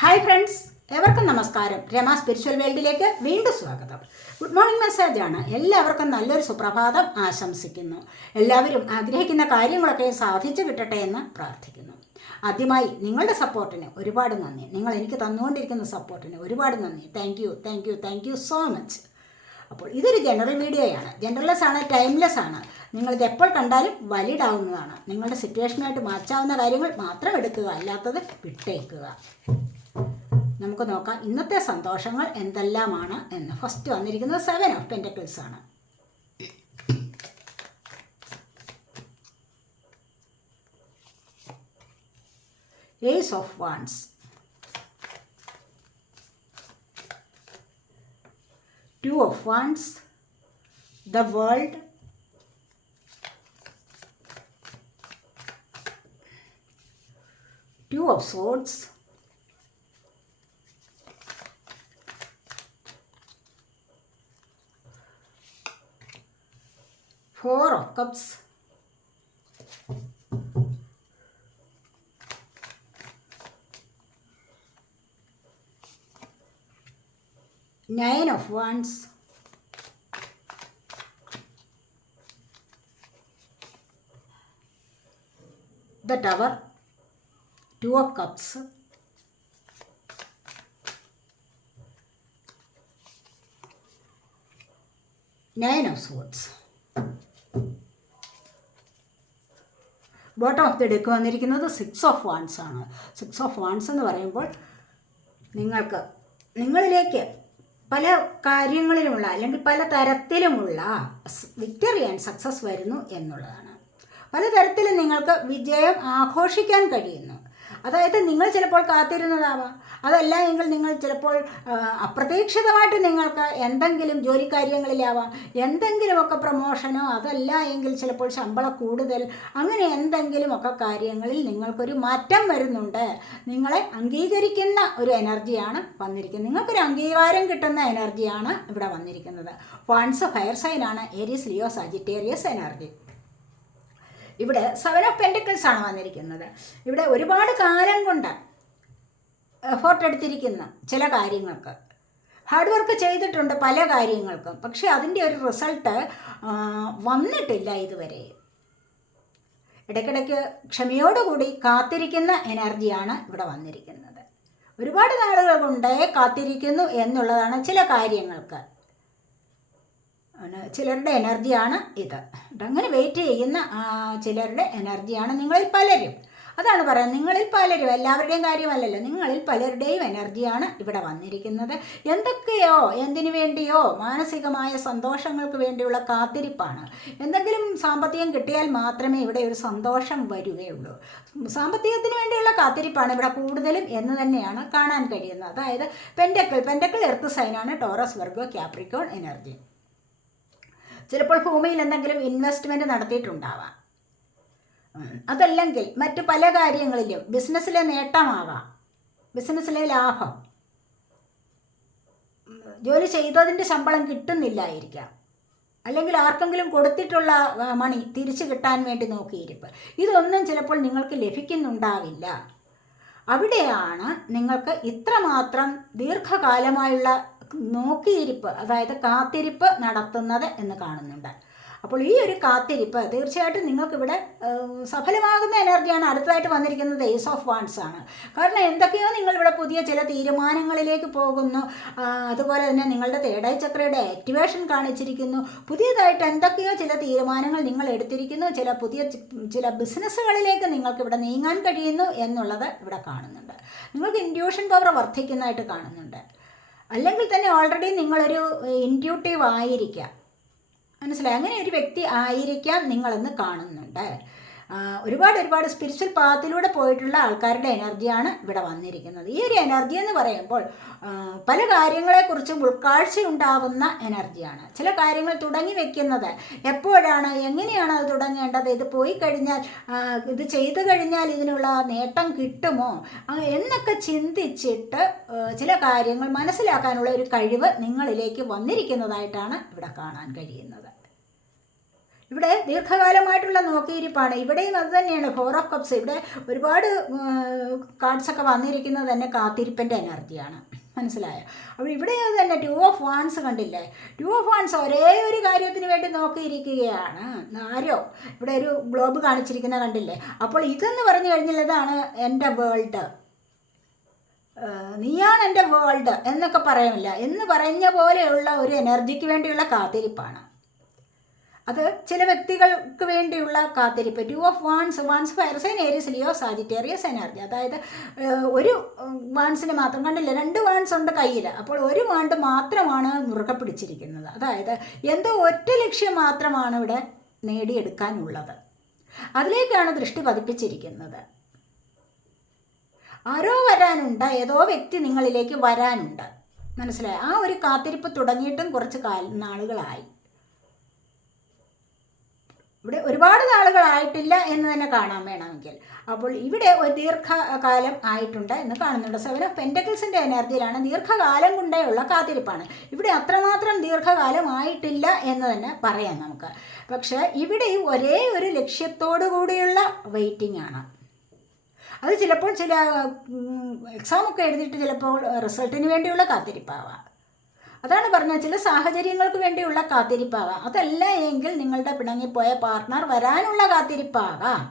Hi friends, എവർക്കും നമസ്കാരം. Rama spiritual വേൾഡിലേക്ക് വീണ്ടും സ്വാഗതം. ഗുഡ് മോർണിംഗ് മെസ്സേജാണ്. എല്ലാവർക്കും നല്ലൊരു സുപ്രഭാതം ആശംസിക്കുന്നു. എല്ലാവരും ആഗ്രഹിക്കുന്ന കാര്യങ്ങളൊക്കെ സാധിച്ചു കിട്ടട്ടെ എന്ന് പ്രാർത്ഥിക്കുന്നു. ആദ്യമായി നിങ്ങളുടെ സപ്പോർട്ടിന് ഒരുപാട് നന്ദി. നിങ്ങൾ എനിക്ക് തന്നുകൊണ്ടിരിക്കുന്ന സപ്പോർട്ടിന് ഒരുപാട് നന്ദി. Thank you so much. അപ്പോൾ ഇതൊരു ജനറൽ വീഡിയോയാണ്. ജനറൽലെസ് ആണ്, ടൈംലെസ് ആണ്. നിങ്ങളിത് എപ്പോൾ കണ്ടാലും വാലിഡ് ആവുന്നതാണ്. നിങ്ങളുടെ സിറ്റുവേഷനായിട്ട് മാച്ചാവുന്ന കാര്യങ്ങൾ മാത്രം എടുക്കുക, അല്ലാത്തത് വിട്ടേക്കുക. നമുക്ക് നോക്കാം ഇന്നത്തെ സന്തോഷങ്ങൾ എന്തെല്ലാമാണ് എന്ന്. ഫസ്റ്റ് വന്നിരിക്കുന്നത് 7 ഓഫ് പെൻറ്റക്കിൾസ് ആണ്. Ace of wands, Two of Wands, the World, Two of Swords, Four of Cups, Nine of Wands, the Tower, Two of Cups, Nine of Swords. Bottom of the deck വന്നിരിക്കുന്നത് 6 of wands ആണ്. 6 of wands എന്ന് പറയുമ്പോൾ നിങ്ങളിലേക്ക് പല കാര്യങ്ങളിലുമുള്ള അല്ലെങ്കിൽ പല തരത്തിലുമുള്ള victory and success വരുന്നു എന്നുള്ളതാണ്. പലതരത്തിലും നിങ്ങൾക്ക് വിജയം ആഘോഷിക്കാൻ കഴിയുന്നു. അതായത് നിങ്ങൾ ചിലപ്പോൾ കാത്തിരുന്നതാവാം, അതല്ല എങ്കിൽ നിങ്ങൾ ചിലപ്പോൾ അപ്രതീക്ഷിതമായിട്ട് നിങ്ങൾക്ക് എന്തെങ്കിലും ജോലി കാര്യങ്ങളിലാവാം, എന്തെങ്കിലുമൊക്കെ പ്രമോഷനോ, അതല്ല എങ്കിൽ ചിലപ്പോൾ ശമ്പളം കൂടുതൽ, അങ്ങനെ എന്തെങ്കിലുമൊക്കെ കാര്യങ്ങളിൽ നിങ്ങൾക്കൊരു മാറ്റം വരുന്നുണ്ട്. നിങ്ങളെ അംഗീകരിക്കുന്ന ഒരു എനർജിയാണ് വന്നിരിക്കുന്നത്. നിങ്ങൾക്കൊരു അംഗീകാരം കിട്ടുന്ന എനർജിയാണ് ഇവിടെ വന്നിരിക്കുന്നത്. വാൻഡ്സ് ഫയർ സൈനാണ്, ഏരീസ്, ലിയോ, സാജിറ്റേറിയസ് എനർജി. ഇവിടെ 7 ഓഫ് പെൻറ്റക്കിൾസ് ആണ് വന്നിരിക്കുന്നത്. ഇവിടെ ഒരുപാട് കാലം കൊണ്ട് എഫോർട്ട് എടുത്തിരിക്കുന്ന ചില കാര്യങ്ങൾക്ക്, ഹാർഡ് വർക്ക് ചെയ്തിട്ടുണ്ട് പല കാര്യങ്ങൾക്കും, പക്ഷേ അതിൻ്റെ ഒരു റിസൾട്ട് വന്നിട്ടില്ല ഇതുവരെ. ഇടയ്ക്കിടയ്ക്ക് ക്ഷമയോടുകൂടി കാത്തിരിക്കുന്ന എനർജിയാണ് ഇവിടെ വന്നിരിക്കുന്നത്. ഒരുപാട് നാളുകൾ കൊണ്ട് കാത്തിരിക്കുന്നു എന്നുള്ളതാണ് ചില കാര്യങ്ങൾക്ക്. ചിലരുടെ എനർജിയാണ് ഇത്. അങ്ങനെ വെയിറ്റ് ചെയ്യുന്ന ചിലരുടെ എനർജിയാണ് നിങ്ങളിൽ പലരും. അതാണ് പറയുന്നത്, നിങ്ങളിൽ പലരും, എല്ലാവരുടെയും കാര്യമല്ലല്ലോ, നിങ്ങളിൽ പലരുടെയും എനർജിയാണ് ഇവിടെ വന്നിരിക്കുന്നത്. എന്തൊക്കെയോ എന്തിനു വേണ്ടിയോ മാനസികമായ സന്തോഷങ്ങൾക്ക് വേണ്ടിയുള്ള കാത്തിരിപ്പാണ്. എന്തെങ്കിലും സാമ്പത്തികം കിട്ടിയാൽ മാത്രമേ ഇവിടെ ഒരു സന്തോഷം വരികയുള്ളൂ. സാമ്പത്തികത്തിന് വേണ്ടിയുള്ള കാത്തിരിപ്പാണ് ഇവിടെ കൂടുതലും എന്ന് തന്നെയാണ് കാണാൻ കഴിയുന്നത്. അതായത് പെൻറ്റക്കിൾ എർത്ത് സൈനാണ്, ടോറസ്, വെർഗോ, ക്യാപ്രിക്കോൺ എനർജി. ചിലപ്പോൾ ഭൂമിയിൽ എന്തെങ്കിലും ഇൻവെസ്റ്റ്മെൻറ്റ് നടത്തിയിട്ടുണ്ടാവാം, അതല്ലെങ്കിൽ മറ്റു പല കാര്യങ്ങളിലും ബിസിനസ്സിലെ നേട്ടമാകാം, ബിസിനസ്സിലെ ലാഭം, ജോലി ചെയ്തതിൻ്റെ ശമ്പളം കിട്ടുന്നില്ലായിരിക്കാം, അല്ലെങ്കിൽ ആർക്കെങ്കിലും കൊടുത്തിട്ടുള്ള മണി തിരിച്ചു കിട്ടാൻ വേണ്ടി നോക്കിയിരിപ്പ്. ഇതൊന്നും ചിലപ്പോൾ നിങ്ങൾക്ക് ലഭിക്കുന്നുണ്ടാവില്ല. അവിടെയാണ് നിങ്ങൾക്ക് ഇത്രമാത്രം ദീർഘകാലമായുള്ള നോക്കിയിരിപ്പ്, അതായത് കാത്തിരിപ്പ് നടത്തുന്നത് എന്ന് കാണുന്നുണ്ട്. അപ്പോൾ ഈ ഒരു കാത്തിരിപ്പ് തീർച്ചയായിട്ടും നിങ്ങൾക്കിവിടെ സഫലമാകുന്ന എനർജിയാണ്. അടുത്തതായിട്ട് വന്നിരിക്കുന്നത് ഏസ് ഓഫ് വാൻഡ്സ് ആണ്. കാരണം എന്തൊക്കെയോ നിങ്ങളിവിടെ പുതിയ ചില തീരുമാനങ്ങളിലേക്ക് പോകുന്നു. അതുപോലെ തന്നെ നിങ്ങളുടെ തേർഡ് ഐ ചക്രയുടെ ആക്ടിവേഷൻ കാണിച്ചിരിക്കുന്നു. പുതിയതായിട്ട് എന്തൊക്കെയോ ചില തീരുമാനങ്ങൾ നിങ്ങൾ എടുത്തിരിക്കുന്നു. ചില ബിസിനസ്സുകളിലേക്ക് നിങ്ങൾക്കിവിടെ നീങ്ങാൻ കഴിയുന്നു എന്നുള്ളത് ഇവിടെ കാണുന്നുണ്ട്. നിങ്ങൾക്ക് ഇൻഡ്യൂഷൻ പവർ വർദ്ധിക്കുന്നതായിട്ട് കാണുന്നുണ്ട്. അല്ലെങ്കിൽ തന്നെ ഓൾറെഡി നിങ്ങളൊരു ഇൻറ്റ്യൂട്ടീവ് ആയിരിക്കാം, മനസ്സിലായി, അങ്ങനെ ഒരു വ്യക്തി ആയിരിക്കാം നിങ്ങളെന്ന് കാണുന്നുണ്ട്. ഒരുപാട് സ്പിരിച്വൽ പാത്തിലൂടെ പോയിട്ടുള്ള ആൾക്കാരുടെ എനർജിയാണ് ഇവിടെ വന്നിരിക്കുന്നത്. ഈ ഒരു എനർജി എന്ന് പറയുമ്പോൾ പല കാര്യങ്ങളെക്കുറിച്ചും ഉൾക്കാഴ്ചയുണ്ടാവുന്ന എനർജിയാണ്. ചില കാര്യങ്ങൾ തുടങ്ങി വെക്കുന്നത് എപ്പോഴാണ്, എങ്ങനെയാണ് അത് തുടങ്ങേണ്ടത്, ഇത് പോയി കഴിഞ്ഞാൽ, ഇത് ചെയ്തു കഴിഞ്ഞാൽ ഇതിനുള്ള നേട്ടം കിട്ടുമോ എന്നൊക്കെ ചിന്തിച്ചിട്ട് ചില കാര്യങ്ങൾ മനസ്സിലാക്കാനുള്ള ഒരു കഴിവ് നിങ്ങളിലേക്ക് വന്നിരിക്കുന്നതായിട്ടാണ് ഇവിടെ കാണാൻ കഴിയുന്നത്. ഇവിടെ ദീർഘകാലമായിട്ടുള്ള നോക്കിയിരിപ്പാണ്. ഇവിടെയും അത് തന്നെയാണ് 4 ഓഫ് കപ്സ്. ഇവിടെ ഒരുപാട് കാർഡ്സൊക്കെ വന്നിരിക്കുന്നത് തന്നെ കാത്തിരിപ്പിൻ്റെ എനർജിയാണ്. മനസ്സിലായോ? അപ്പോൾ ഇവിടെ അത് തന്നെ 2 ഓഫ് വാൻസ് കണ്ടില്ലേ? 2 ഓഫ് വാൻസ് ഒരേ ഒരു കാര്യത്തിന് വേണ്ടി നോക്കിയിരിക്കുകയാണ്. ആരോ ഇവിടെ ഒരു ഗ്ലോബ് കാണിച്ചിരിക്കുന്ന കണ്ടില്ലേ? അപ്പോൾ ഇതെന്ന് പറഞ്ഞു കഴിഞ്ഞാൽ ഇതാണ് എൻ്റെ വേൾഡ്, നീയാണ് എൻ്റെ വേൾഡ് എന്നൊക്കെ പറയുന്നില്ല എന്ന് പറഞ്ഞ പോലെയുള്ള ഒരു എനർജിക്ക് വേണ്ടിയുള്ള കാത്തിരിപ്പാണ്. അത് ചില വ്യക്തികൾക്ക് വേണ്ടിയുള്ള കാത്തിരിപ്പ്. 2 of wands fire sign, Aries, Leo, Sagittarius energy. അതായത് ഒരു വാൻസിന് മാത്രം കണ്ടില്ല, 2 വാൻസ് ഉണ്ട് കയ്യിൽ. അപ്പോൾ ഒരു വാണ്ട് മാത്രമാണ് മുറുകെ പിടിച്ചിരിക്കുന്നത്. അതായത് എന്തോ ഒറ്റ ലക്ഷ്യം മാത്രമാണ് ഇവിടെ നേടിയെടുക്കാനുള്ളത്. അതിലേക്കാണ് ദൃഷ്ടി പതിപ്പിച്ചിരിക്കുന്നത്. ആരോ വരാനുണ്ട്, ഏതോ വ്യക്തി നിങ്ങളിലേക്ക് വരാനുണ്ട്. മനസ്സിലായി? ആ ഒരു കാത്തിരിപ്പ് തുടങ്ങിയിട്ടും കുറച്ച് നാളുകളായി. ഇവിടെ ഒരുപാട് നാളുകളായിട്ടില്ല എന്ന് തന്നെ കാണാൻ വേണമെങ്കിൽ. അപ്പോൾ ഇവിടെ ഒരു ദീർഘകാലം ആയിട്ടുണ്ട് എന്ന് കാണുന്നുണ്ട്. 7 ഓഫ് പെൻറ്റക്കിൾസിൻ്റെ എനർജിയിലാണ്. ദീർഘകാലം കൊണ്ടേയുള്ള കാത്തിരിപ്പാണ്. ഇവിടെ അത്രമാത്രം ദീർഘകാലം ആയിട്ടില്ല എന്ന് തന്നെ പറയാം നമുക്ക്. പക്ഷേ ഇവിടെയും ഒരേ ഒരു ലക്ഷ്യത്തോടു കൂടിയുള്ള വെയിറ്റിംഗ് ആണ്. അത് ചിലപ്പോൾ ചില എക്സാമൊക്കെ എഴുതിയിട്ട് ചിലപ്പോൾ റിസൾട്ടിന് വേണ്ടിയുള്ള കാത്തിരിപ്പാവാം. അതാണ് പറഞ്ഞത്, ചില സാഹചര്യങ്ങൾക്ക് വേണ്ടിയുള്ള കാത്തിരിപ്പാകാം. അതല്ല എങ്കിൽ നിങ്ങളുടെ പിണങ്ങിപ്പോയ പാർട്ട്ണർ വരാനുള്ള കാത്തിരിപ്പാകാം.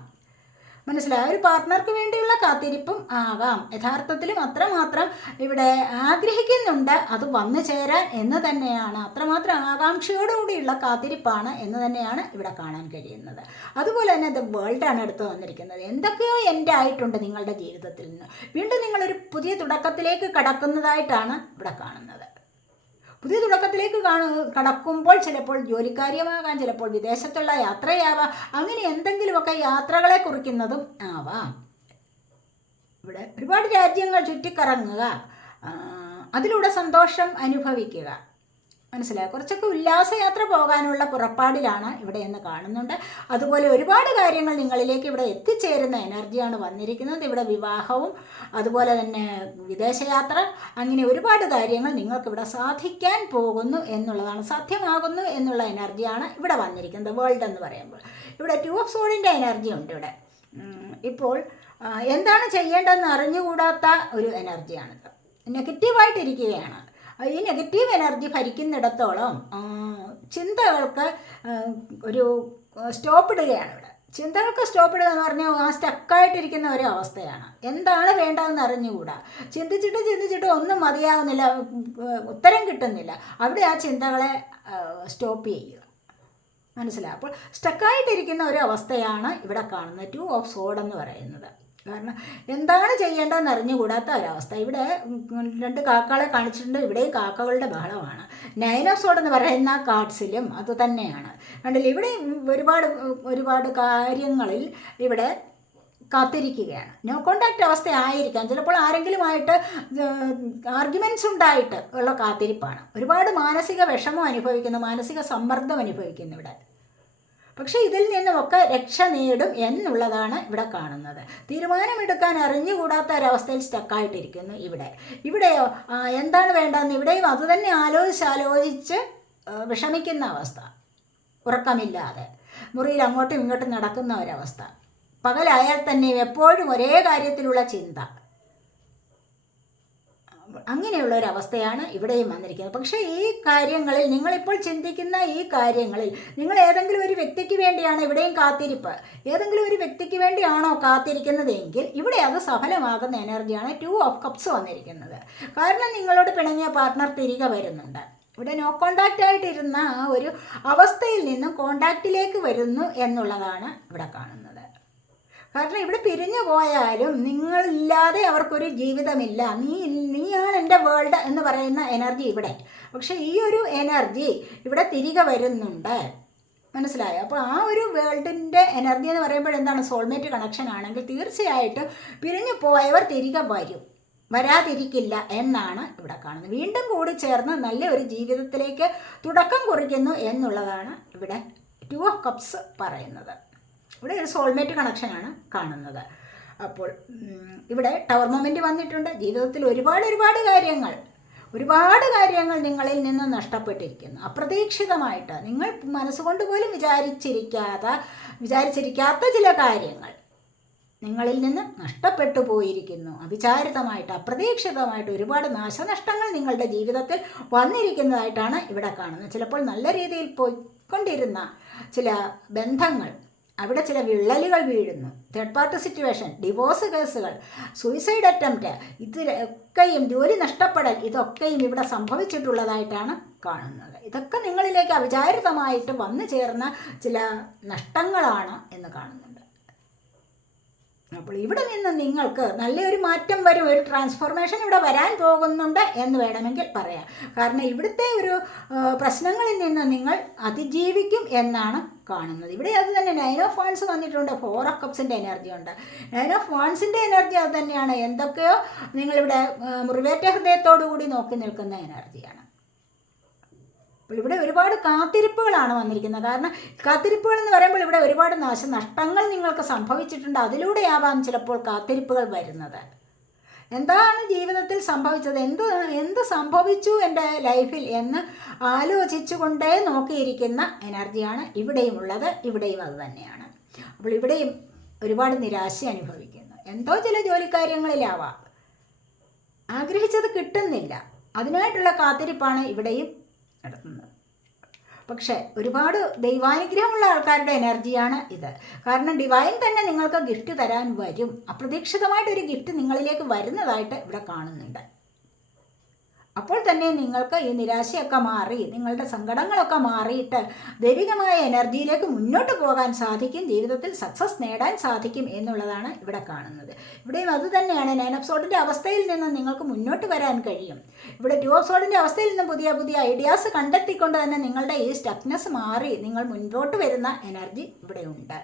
മനസ്സിലായ? ഒരു പാർട്ട്ണർക്ക് വേണ്ടിയുള്ള കാത്തിരിപ്പും ആകാം. യഥാർത്ഥത്തിലും അത്രമാത്രം ഇവിടെ ആഗ്രഹിക്കുന്നുണ്ട് അത് വന്നു ചേരാൻ എന്ന് തന്നെയാണ്. അത്രമാത്രം ആകാംക്ഷയോടുകൂടിയുള്ള കാത്തിരിപ്പാണ് എന്ന് തന്നെയാണ് ഇവിടെ കാണാൻ കഴിയുന്നത്. അതുപോലെ തന്നെ ദ വേൾഡാണ് എടുത്തു വന്നിരിക്കുന്നത്. എന്തൊക്കെയോ എൻ്റെ ആയിട്ടുണ്ട് നിങ്ങളുടെ ജീവിതത്തിൽ നിന്ന്. വീണ്ടും നിങ്ങളൊരു പുതിയ തുടക്കത്തിലേക്ക് കടക്കുന്നതായിട്ടാണ് ഇവിടെ കാണുന്നത്. പുതിയ തുടക്കത്തിലേക്ക് കടക്കുമ്പോൾ ചിലപ്പോൾ ജോലിക്കാര്യമാകാം, ചിലപ്പോൾ വിദേശത്തുള്ള യാത്രയാവാം. അങ്ങനെ എന്തെങ്കിലുമൊക്കെ യാത്രകളെ കുറിക്കുന്നതും ആവാം. ഇവിടെ ഒരുപാട് രാജ്യങ്ങൾ ചുറ്റിക്കറങ്ങുക, അതിലൂടെ സന്തോഷം അനുഭവിക്കുക. മനസ്സിലായി? കുറച്ചൊക്കെ ഉല്ലാസയാത്ര പോകാനുള്ള പുറപ്പാടിലാണ് ഇവിടെ എന്ന് കാണുന്നുണ്ട്. അതുപോലെ ഒരുപാട് കാര്യങ്ങൾ നിങ്ങളിലേക്ക് ഇവിടെ എത്തിച്ചേരുന്ന എനർജിയാണ് വന്നിരിക്കുന്നത്. ഇവിടെ വിവാഹവും അതുപോലെ തന്നെ വിദേശയാത്ര, അങ്ങനെ ഒരുപാട് കാര്യങ്ങൾ നിങ്ങൾക്കിവിടെ സാധിക്കാൻ പോകുന്നു എന്നുള്ളതാണ്, സാധ്യമാകുന്നു എന്നുള്ള എനർജിയാണ് ഇവിടെ വന്നിരിക്കുന്നത്. വേൾഡ് എന്ന് പറയുമ്പോൾ ഇവിടെ 2 ഓഫ് സോഡിൻ്റെ എനർജി ഉണ്ട് ഇവിടെ. ഇപ്പോൾ എന്താണ് ചെയ്യേണ്ടതെന്ന് അറിഞ്ഞുകൂടാത്ത ഒരു എനർജിയാണിത്. നെഗറ്റീവായിട്ടിരിക്കുകയാണ്. ഈ നെഗറ്റീവ് എനർജി ഭരിക്കുന്നിടത്തോളം ചിന്തകൾക്ക് ഒരു സ്റ്റോപ്പ് ഇടുകയാണ് ഇവിടെ. ചിന്തകൾക്ക് സ്റ്റോപ്പ് ഇടുക എന്ന് പറഞ്ഞാൽ ആ സ്റ്റക്കായിട്ടിരിക്കുന്ന ഒരു അവസ്ഥയാണ്. എന്താണ് വേണ്ടതെന്ന് അറിഞ്ഞുകൂടാ. ചിന്തിച്ചിട്ട് ഒന്നും മതിയാകുന്നില്ല, ഉത്തരം കിട്ടുന്നില്ല. അവിടെ ആ ചിന്തകളെ സ്റ്റോപ്പ് ചെയ്യുക. മനസ്സിലായി? അപ്പോൾ സ്റ്റക്കായിട്ടിരിക്കുന്ന ഒരു അവസ്ഥയാണ് ഇവിടെ കാണുന്നത് 2 ഓഫ് സോഡ് എന്ന് പറയുന്നത്. കാരണം എന്താണ് ചെയ്യേണ്ടതെന്ന് അറിഞ്ഞുകൂടാത്ത ഒരവസ്ഥ. ഇവിടെ 2 കാക്കകളെ കാണിച്ചിട്ടുണ്ട്. ഇവിടെയും കാക്കകളുടെ ബഹളമാണ്. 9 ഓഫ് സോഡ് എന്ന് പറയുന്ന കാർഡ്സിലും അത് തന്നെയാണ്. കണ്ടില്ല? ഇവിടെ ഒരുപാട് കാര്യങ്ങളിൽ ഇവിടെ കാത്തിരിക്കുകയാണ്. നോ കോണ്ടാക്റ്റ് അവസ്ഥ ആയിരിക്കാം. ചിലപ്പോൾ ആരെങ്കിലുമായിട്ട് ആർഗ്യുമെൻറ്റ്സ് ഉണ്ടായിട്ട് ഉള്ള കാത്തിരിപ്പാണ്. ഒരുപാട് മാനസിക വിഷമം അനുഭവിക്കുന്നു, മാനസിക സമ്മർദ്ദം അനുഭവിക്കുന്നു ഇവിടെ. പക്ഷേ ഇതിൽ നിന്നുമൊക്കെ രക്ഷ നേടും എന്നുള്ളതാണ് ഇവിടെ കാണുന്നത്. തീരുമാനമെടുക്കാൻ അറിഞ്ഞുകൂടാത്ത ഒരവസ്ഥയിൽ സ്റ്റക്കായിട്ടിരിക്കുന്നു ഇവിടെയോ എന്താണ് വേണ്ടതെന്ന് ഇവിടെയും അതുതന്നെ ആലോചിച്ച് വിഷമിക്കുന്ന അവസ്ഥ. ഉറക്കമില്ലാതെ മുറിയിൽ അങ്ങോട്ടും ഇങ്ങോട്ടും നടക്കുന്ന ഒരവസ്ഥ. പകലായാൽ തന്നെ എപ്പോഴും ഒരേ കാര്യത്തിലുള്ള ചിന്ത. അങ്ങനെയുള്ള ഒരവസ്ഥയാണ് ഇവിടെയും വന്നിരിക്കുന്നത്. പക്ഷേ ഈ കാര്യങ്ങളിൽ, നിങ്ങളിപ്പോൾ ചിന്തിക്കുന്ന ഈ കാര്യങ്ങളിൽ നിങ്ങൾ ഏതെങ്കിലും ഒരു വ്യക്തിക്ക് വേണ്ടിയാണ് ഇവിടെയും കാത്തിരിപ്പ്, ഏതെങ്കിലും ഒരു വ്യക്തിക്ക് വേണ്ടിയാണോ കാത്തിരിക്കുന്നതെങ്കിൽ ഇവിടെ അത് സഫലമാകുന്ന എനർജിയാണ് 2 ഓഫ് കപ്സ് വന്നിരിക്കുന്നത്. കാരണം നിങ്ങളോട് പിണങ്ങിയ പാർട്ട്ണർ തിരികെ വരുന്നുണ്ട്. ഇവിടെ നോ കോണ്ടാക്റ്റ് ആയിട്ടിരുന്ന ആ ഒരു അവസ്ഥയിൽ നിന്നും കോണ്ടാക്റ്റിലേക്ക് വരുന്നു എന്നുള്ളതാണ് ഇവിടെ കാണുന്നത്. കാരണം ഇവിടെ പിരിഞ്ഞു പോയാലും നിങ്ങളില്ലാതെ അവർക്കൊരു ജീവിതമില്ല. നീയാണ് എൻ്റെ വേൾഡ് എന്ന് പറയുന്ന എനർജി ഇവിടെ. പക്ഷേ ഈ ഒരു എനർജി ഇവിടെ തിരികെ വരുന്നുണ്ട്. മനസ്സിലായോ? അപ്പോൾ ആ ഒരു വേൾഡിൻ്റെ എനർജി എന്ന് പറയുമ്പോൾ എന്താണ്? സോൾമേറ്റ് കണക്ഷൻ ആണെങ്കിൽ തീർച്ചയായിട്ടും പിരിഞ്ഞു പോയവർ തിരികെ വരാതിരിക്കില്ല എന്നാണ് ഇവിടെ കാണുന്നത്. വീണ്ടും കൂടി ചേർന്ന് നല്ലൊരു ജീവിതത്തിലേക്ക് തുടക്കം കുറിക്കുന്നു എന്നുള്ളതാണ് ഇവിടെ 2 ഓഫ് കപ്സ് പറയുന്നത്. ഇവിടെ ഒരു സോൾമേറ്റ് കണക്ഷനാണ് കാണുന്നത്. അപ്പോൾ ഇവിടെ ടവർ മൊമെൻ്റ് വന്നിട്ടുണ്ട്. ജീവിതത്തിൽ ഒരുപാട് കാര്യങ്ങൾ, ഒരുപാട് കാര്യങ്ങൾ നിങ്ങളിൽ നിന്ന് നഷ്ടപ്പെട്ടിരിക്കുന്നു. അപ്രതീക്ഷിതമായിട്ട് നിങ്ങൾ മനസ്സുകൊണ്ട് പോലും വിചാരിച്ചിരിക്കാത്ത ചില കാര്യങ്ങൾ നിങ്ങളിൽ നിന്ന് നഷ്ടപ്പെട്ടു പോയിരിക്കുന്നു. അവിചാരിതമായിട്ട് അപ്രതീക്ഷിതമായിട്ട് ഒരുപാട് നാശനഷ്ടങ്ങൾ നിങ്ങളുടെ ജീവിതത്തിൽ വന്നിരിക്കുന്നതായിട്ടാണ് ഇവിടെ കാണുന്നത്. ചിലപ്പോൾ നല്ല രീതിയിൽ പോയിക്കൊണ്ടിരുന്ന ചില ബന്ധങ്ങൾ, അവിടെ ചില വിള്ളലുകൾ വീഴുന്നു. തേർഡ് പാർട്ടി സിറ്റുവേഷൻ, ഡിവോഴ്സ് കേസുകൾ, സൂയിസൈഡ് അറ്റംപ്റ്റ്, ഇതൊക്കെയും ജോലി നഷ്ടപ്പെടൽ, ഇതൊക്കെയും ഇവിടെ സംഭവിച്ചിട്ടുള്ളതായിട്ടാണ് കാണുന്നത്. ഇതൊക്കെ നിങ്ങളിലേക്ക് അവിചാരിതമായിട്ട് വന്നു ചേർന്ന ചില നഷ്ടങ്ങളാണ് എന്ന് കാണുന്നുണ്ട്. അപ്പോൾ ഇവിടെ നിന്ന് നിങ്ങൾക്ക് നല്ലൊരു മാറ്റം വരും, ഒരു ട്രാൻസ്ഫോർമേഷൻ ഇവിടെ വരാൻ പോകുന്നുണ്ട് എന്ന് വേണമെങ്കിൽ പറയാം. കാരണം ഇവിടുത്തെ ഒരു പ്രശ്നങ്ങളിൽ നിന്ന് നിങ്ങൾ അതിജീവിക്കും എന്നാണ് കാണുന്നത്. ഇവിടെ അത് തന്നെ 9 ഓഫ് വാൻസ് വന്നിട്ടുണ്ട്, 4 ഓഫ് കപ്സിൻ്റെ എനർജി ഉണ്ട്. 9 ഓഫ് വാൻസിൻ്റെ എനർജി അത് തന്നെയാണ്. എന്തൊക്കെയോ നിങ്ങളിവിടെ മുറിവേറ്റ ഹൃദയത്തോടു കൂടി നോക്കി നിൽക്കുന്ന എനർജിയാണ്. അപ്പോൾ ഇവിടെ ഒരുപാട് കാത്തിരിപ്പുകളാണ് വന്നിരിക്കുന്നത്. കാരണം കാത്തിരിപ്പുകൾ എന്ന് പറയുമ്പോൾ ഇവിടെ ഒരുപാട് നാശനഷ്ടങ്ങൾ നിങ്ങൾക്ക് സംഭവിച്ചിട്ടുണ്ട്. അതിലൂടെയാവാം ചിലപ്പോൾ കാത്തിരിപ്പുകൾ വരുന്നത്. എന്താണ് ജീവിതത്തിൽ സംഭവിച്ചത്, എന്ത് സംഭവിച്ചു എൻ്റെ ലൈഫിൽ എന്ന് ആലോചിച്ചു കൊണ്ടേ നോക്കിയിരിക്കുന്ന എനർജിയാണ് ഇവിടെയും ഉള്ളത്. ഇവിടെയും അത് തന്നെയാണ്. അപ്പോൾ ഇവിടെയും ഒരുപാട് നിരാശ അനുഭവിക്കുന്നു. എന്തോ ചില ജോലിക്കാര്യങ്ങളിലാവാം ആഗ്രഹിച്ചത് കിട്ടുന്നില്ല, അതിനായിട്ടുള്ള കാത്തിരിപ്പാണ് ഇവിടെയും നടത്തുന്നത്. പക്ഷേ ഒരുപാട് ദൈവാനുഗ്രഹമുള്ള ആൾക്കാരുടെ എനർജിയാണ് ഇത്. കാരണം ഡിവൈൻ തന്നെ നിങ്ങൾക്ക് ഗിഫ്റ്റ് തരാൻ വരും. അപ്രതീക്ഷിതമായിട്ടൊരു ഗിഫ്റ്റ് നിങ്ങളിലേക്ക് വരുന്നതായിട്ട് ഇവിടെ കാണുന്നുണ്ട്. അപ്പോൾ തന്നെ നിങ്ങൾക്ക് ഈ നിരാശയൊക്കെ മാറി, നിങ്ങളുടെ സങ്കടങ്ങളൊക്കെ മാറിയിട്ട് ദൈവികമായ എനർജിയിലേക്ക് മുന്നോട്ട് പോകാൻ സാധിക്കും, ജീവിതത്തിൽ സക്സസ് നേടാൻ സാധിക്കും എന്നുള്ളതാണ് ഇവിടെ കാണുന്നത്. ഇവിടെയും അത് തന്നെയാണ്. 9 ഓഫ് സോർഡിൻ്റെ അവസ്ഥയിൽ നിന്ന് നിങ്ങൾക്ക് മുന്നോട്ട് വരാൻ കഴിയും. ഇവിടെ 2 ഓഫ് സോർഡിൻ്റെ അവസ്ഥയിൽ നിന്ന് പുതിയ പുതിയ ഐഡിയാസ് കണ്ടെത്തിക്കൊണ്ട് തന്നെ നിങ്ങളുടെ ഈ സ്റ്റക്നെസ് മാറി നിങ്ങൾ മുൻപോട്ട് വരുന്ന എനർജി ഇവിടെയുണ്ട്.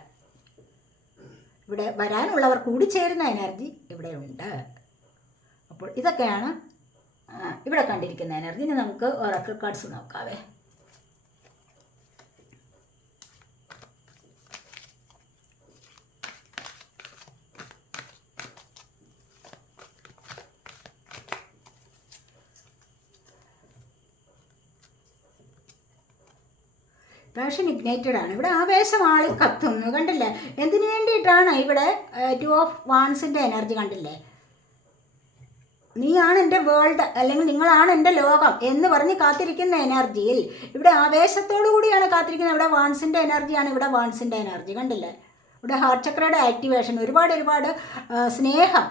ഇവിടെ വരാനുള്ളവർ കൂടിച്ചേരുന്ന എനർജി ഇവിടെയുണ്ട്. അപ്പോൾ ഇതൊക്കെയാണ് ഇവിടെ കണ്ടിരിക്കുന്ന എനർജി. ഇനി നമുക്ക് ഒറാക്കിൾ കാർഡ്സ് നോക്കാവേ. പാഷൻ ഇഗ്നൈറ്റഡ് ആണ്. ഇവിടെ ആവേശം ആളി കത്തുന്നു, കണ്ടില്ലേ? എന്തിനു വേണ്ടിയിട്ടാണ് ഇവിടെ 2 ഓഫ് വാൻസിൻ്റെ എനർജി കണ്ടില്ലേ? നീയാണ് എൻ്റെ വേൾഡ്, അല്ലെങ്കിൽ നിങ്ങളാണ് എൻ്റെ ലോകം എന്ന് പറഞ്ഞ് കാത്തിരിക്കുന്ന എനർജിയിൽ ഇവിടെ ആവേശത്തോടു കൂടിയാണ് കാത്തിരിക്കുന്നത്. ഇവിടെ വാൻസിൻ്റെ എനർജിയാണ്. ഇവിടെ വാൻസിൻ്റെ എനർജി കണ്ടില്ലേ? ഇവിടെ ഹാർട്ട് ചക്രയുടെ ആക്ടിവേഷൻ, ഒരുപാട് സ്നേഹം,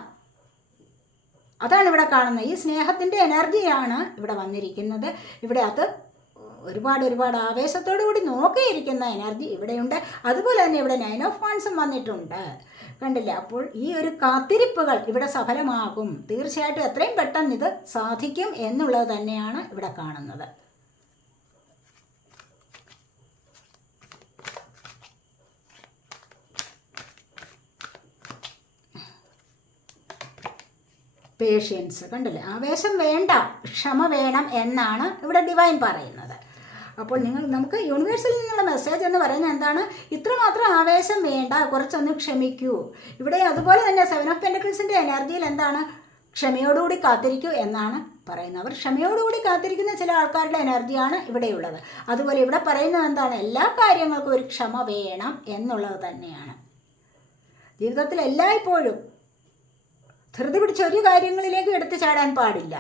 അതാണ് ഇവിടെ കാണുന്നത്. ഈ സ്നേഹത്തിൻ്റെ എനർജിയാണ് ഇവിടെ വന്നിരിക്കുന്നത്. ഇവിടെ അത് ഒരുപാട് ആവേശത്തോടു കൂടി നോക്കിയിരിക്കുന്ന എനർജി ഇവിടെയുണ്ട്. അതുപോലെ തന്നെ ഇവിടെ 9 ഓഫ് വാൻസും വന്നിട്ടുണ്ട്, കണ്ടില്ല? അപ്പോൾ ഈ ഒരു കാത്തിരിപ്പുകൾ ഇവിടെ സഫലമാകും. തീർച്ചയായിട്ടും എത്രയും പെട്ടെന്ന് ഇത് സാധിക്കും എന്നുള്ളത് തന്നെയാണ് ഇവിടെ കാണുന്നത്. പേഷ്യൻസ്, കണ്ടില്ലേ? ആവേശം വേണ്ട, ക്ഷമ വേണം എന്നാണ് ഇവിടെ ഡിവൈൻ പറയുന്നത്. അപ്പോൾ നമുക്ക് യൂണിവേഴ്സിൽ നിന്നുള്ള മെസ്സേജ് എന്ന് പറയുന്നത് എന്താണ്? ഇത്രമാത്രം ആവേശം വേണ്ട, കുറച്ചൊന്ന് ക്ഷമിക്കൂ. ഇവിടെ അതുപോലെ തന്നെ 7 ഓഫ് പെൻറ്റക്കിൾസിൻ്റെ എനർജിയിൽ എന്താണ്? ക്ഷമയോടുകൂടി കാത്തിരിക്കൂ എന്നാണ് പറയുന്നത്. അവർ ക്ഷമയോടുകൂടി കാത്തിരിക്കുന്ന ചില ആൾക്കാരുടെ എനർജിയാണ് ഇവിടെയുള്ളത്. അതുപോലെ ഇവിടെ പറയുന്നത് എന്താണ്? എല്ലാ കാര്യങ്ങൾക്കും ഒരു ക്ഷമ വേണം എന്നുള്ളത് തന്നെയാണ്. ജീവിതത്തിൽ എല്ലായ്പ്പോഴും ധൃതി പിടിച്ച ഒരു കാര്യങ്ങളിലേക്കും എടുത്തു ചാടാൻ പാടില്ല.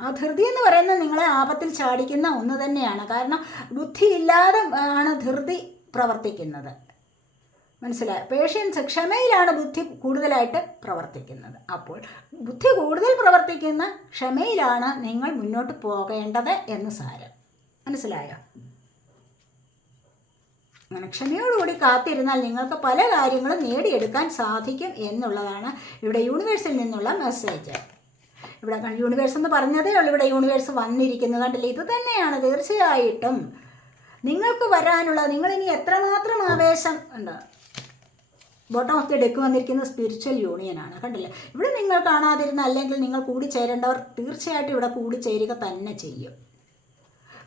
ആ ധൃതി എന്ന് പറയുന്നത് നിങ്ങളെ ആപത്തിൽ ചാടിക്കുന്ന ഒന്ന് തന്നെയാണ്. കാരണം ബുദ്ധിയില്ലാതെ ആണ് ധൃതി പ്രവർത്തിക്കുന്നത്, മനസ്സിലായി? പേഷ്യൻസ്, ക്ഷമയിലാണ് ബുദ്ധി കൂടുതലായിട്ട് പ്രവർത്തിക്കുന്നത്. അപ്പോൾ ബുദ്ധി കൂടുതൽ പ്രവർത്തിക്കുന്ന ക്ഷമയിലാണ് നിങ്ങൾ മുന്നോട്ട് പോകേണ്ടത് എന്ന് സാരം, മനസ്സിലായോ? അങ്ങനെ ക്ഷമയോടുകൂടി കാത്തിരുന്നാൽ നിങ്ങൾക്ക് പല കാര്യങ്ങളും നേടിയെടുക്കാൻ സാധിക്കും എന്നുള്ളതാണ് ഇവിടെ യൂണിവേഴ്സിൽ നിന്നുള്ള മെസ്സേജ്. ഇവിടെ യൂണിവേഴ്സ് എന്ന് പറഞ്ഞതേ ഉള്ളൂ, ഇവിടെ യൂണിവേഴ്സ് വന്നിരിക്കുന്നത് കണ്ടില്ലേ? ഇത് തന്നെയാണ് തീർച്ചയായിട്ടും നിങ്ങൾക്ക് വരാനുള്ള. നിങ്ങളിനി എത്രമാത്രം ആവേശം ഉണ്ട്. ബോട്ടം ഓഫ് ദി ഡെക്ക് വന്നിരിക്കുന്നത് സ്പിരിച്വൽ യൂണിയനാണ്, കണ്ടില്ലേ? ഇവിടെ നിങ്ങൾ കാണാതിരുന്ന, അല്ലെങ്കിൽ നിങ്ങൾ കൂടിച്ചേരേണ്ടവർ തീർച്ചയായിട്ടും ഇവിടെ കൂടിച്ചേരുക തന്നെ ചെയ്യും.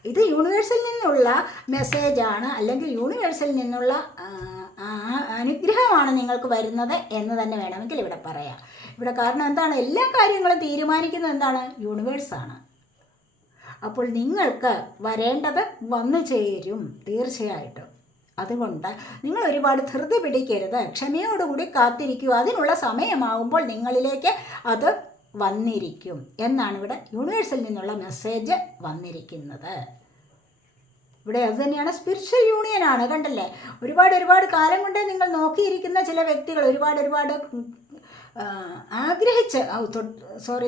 ഇത് യൂണിവേഴ്സിൽ നിന്നുള്ള മെസ്സേജാണ്, അല്ലെങ്കിൽ യൂണിവേഴ്സിൽ നിന്നുള്ള അനുഗ്രഹമാണ് നിങ്ങൾക്ക് വരുന്നത് എന്ന് തന്നെ വേണമെങ്കിൽ ഇവിടെ പറയാം. ഇവിടെ കാരണം എന്താണ്? എല്ലാ കാര്യങ്ങളും തീരുമാനിക്കുന്നത് എന്താണ്? യൂണിവേഴ്സാണ്. അപ്പോൾ നിങ്ങൾക്ക് വരേണ്ടത് വന്നു ചേരും തീർച്ചയായിട്ടും. അതുകൊണ്ട് നിങ്ങൾ ഒരുപാട് ധൃതി പിടിക്കരുത്, ക്ഷമയോടുകൂടി കാത്തിരിക്കുക. അതിനുള്ള സമയമാവുമ്പോൾ നിങ്ങളിലേക്ക് അത് വന്നിരിക്കും എന്നാണ് ഇവിടെ യൂണിവേഴ്സിൽ നിന്നുള്ള മെസ്സേജ് വന്നിരിക്കുന്നത്. ഇവിടെ അത് തന്നെയാണ്, സ്പിരിച്വൽ യൂണിയനാണ്. കണ്ടല്ലേ, ഒരുപാട് കാലം കൊണ്ട് നിങ്ങൾ നോക്കിയിരിക്കുന്ന ചില വ്യക്തികൾ ഒരുപാട് ആഗ്രഹിച്ച്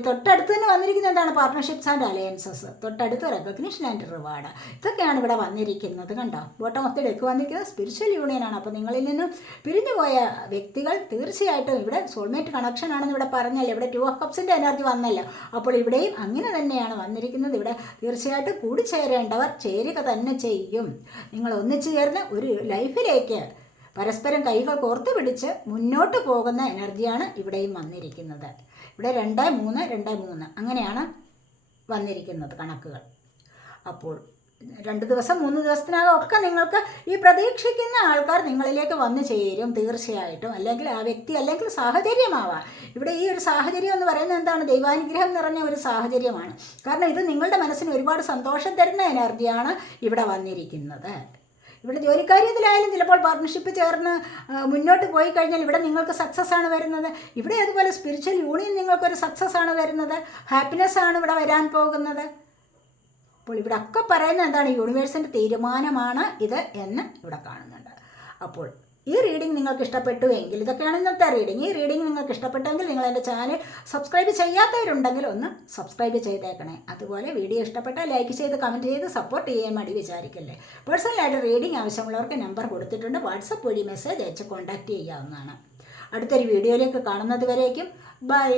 തൊട്ടടുത്ത് തന്നെ വന്നിരിക്കുന്നത് എന്താണ്? പാർട്ട്ണർഷിപ്സ് ആൻഡ് അലയൻസസ്, തൊട്ടടുത്ത് റെക്കഗ്നിഷൻ ആൻഡ് റിവാർഡ്, ഇതൊക്കെയാണ് ഇവിടെ വന്നിരിക്കുന്നത്. കണ്ടോ, ബോട്ടം ഓഫ് ദി ഡെക്ക് വന്നിരിക്കുന്നത് സ്പിരിച്വൽ യൂണിയനാണ്. അപ്പോൾ നിങ്ങളിൽ നിന്നും പിരിഞ്ഞു പോയ വ്യക്തികൾ തീർച്ചയായിട്ടും ഇവിടെ സോൾമേറ്റ് കണക്ഷൻ ആണെന്ന് ഇവിടെ പറഞ്ഞല്ലോ. ഇവിടെ 2 ഓഫ് കപ്സിൻ്റെ എനർജി വന്നല്ലോ. അപ്പോൾ ഇവിടെയും അങ്ങനെ തന്നെയാണ് വന്നിരിക്കുന്നത്. ഇവിടെ തീർച്ചയായിട്ടും കൂടിച്ചേരേണ്ടവർ ചേരുക തന്നെ ചെയ്യും. നിങ്ങൾ ഒന്നിച്ചു ചേർന്ന് ഒരു ലൈഫിലേക്ക് പരസ്പരം കൈകൾ കോർത്ത് പിടിച്ച് മുന്നോട്ട് പോകുന്ന എനർജിയാണ് ഇവിടെയും വന്നിരിക്കുന്നത്. ഇവിടെ 2, 3, 2, 3 അങ്ങനെയാണ് വന്നിരിക്കുന്നത് കണക്കുകൾ. അപ്പോൾ 2 ദിവസം 3 ദിവസത്തിനകം ഒക്കെ നിങ്ങൾക്ക് ഈ പ്രതീക്ഷിക്കുന്ന ആൾക്കാർ നിങ്ങളിലേക്ക് വന്നു ചേരും തീർച്ചയായിട്ടും. അല്ലെങ്കിൽ ആ വ്യക്തി അല്ലെങ്കിൽ സാഹചര്യമാവാം. ഇവിടെ ഈ ഒരു സാഹചര്യം എന്ന് പറയുന്നത് എന്താണ്? ദൈവാനുഗ്രഹം നിറഞ്ഞ ഒരു സാഹചര്യമാണ്. കാരണം ഇത് നിങ്ങളുടെ മനസ്സിന് ഒരുപാട് സന്തോഷം തരുന്ന എനർജിയാണ് ഇവിടെ വന്നിരിക്കുന്നത്. ഇവിടെ ജോലിക്കാര്യത്തിലായാലും ചിലപ്പോൾ പാർട്ട്ണർഷിപ്പ് ചേർന്ന് മുന്നോട്ട് പോയി കഴിഞ്ഞാൽ ഇവിടെ നിങ്ങൾക്ക് സക്സസ് ആണ് വരുന്നത്. ഇവിടെ അതുപോലെ സ്പിരിച്വൽ യൂണിയൻ നിങ്ങൾക്കൊരു സക്സസ് ആണ് വരുന്നത്, ഹാപ്പിനെസ് ആണ് ഇവിടെ വരാൻ പോകുന്നത്. അപ്പോൾ ഇവിടെ ഒക്കെ പറയുന്നത് എന്താണ്? യൂണിവേഴ്സിൻ്റെ തീരുമാനമാണ് ഇത് എന്ന് ഇവിടെ കാണുന്നുണ്ട്. അപ്പോൾ ഈ റീഡിംഗ് നിങ്ങൾക്ക് ഇഷ്ടപ്പെട്ടുവെങ്കിൽ, ഇതൊക്കെയാണ് ഇന്നത്തെ റീഡിംഗ്. ഈ റീഡിംഗ് നിങ്ങൾക്ക് ഇഷ്ടപ്പെട്ടെങ്കിൽ നിങ്ങൾ എൻ്റെ ചാനൽ സബ്സ്ക്രൈബ് ചെയ്യാത്തവരുണ്ടെങ്കിൽ ഒന്ന് സബ്സ്ക്രൈബ് ചെയ്തേക്കണേ. അതുപോലെ വീഡിയോ ഇഷ്ടപ്പെട്ടാൽ ലൈക്ക് ചെയ്ത് കമൻറ്റ് ചെയ്ത് സപ്പോർട്ട് ചെയ്യാൻ മടി വിചാരിക്കല്ലേ. പേഴ്സണലായിട്ട് റീഡിംഗ് ആവശ്യമുള്ളവർക്ക് നമ്പർ കൊടുത്തിട്ടുണ്ട്, വാട്സപ്പ് വഴി മെസ്സേജ് അയച്ച് കോൺടാക്റ്റ് ചെയ്യാവുന്നതാണ്. അടുത്തൊരു വീഡിയോയിലേക്ക് കാണുന്നത് വരേക്കും ബൈ.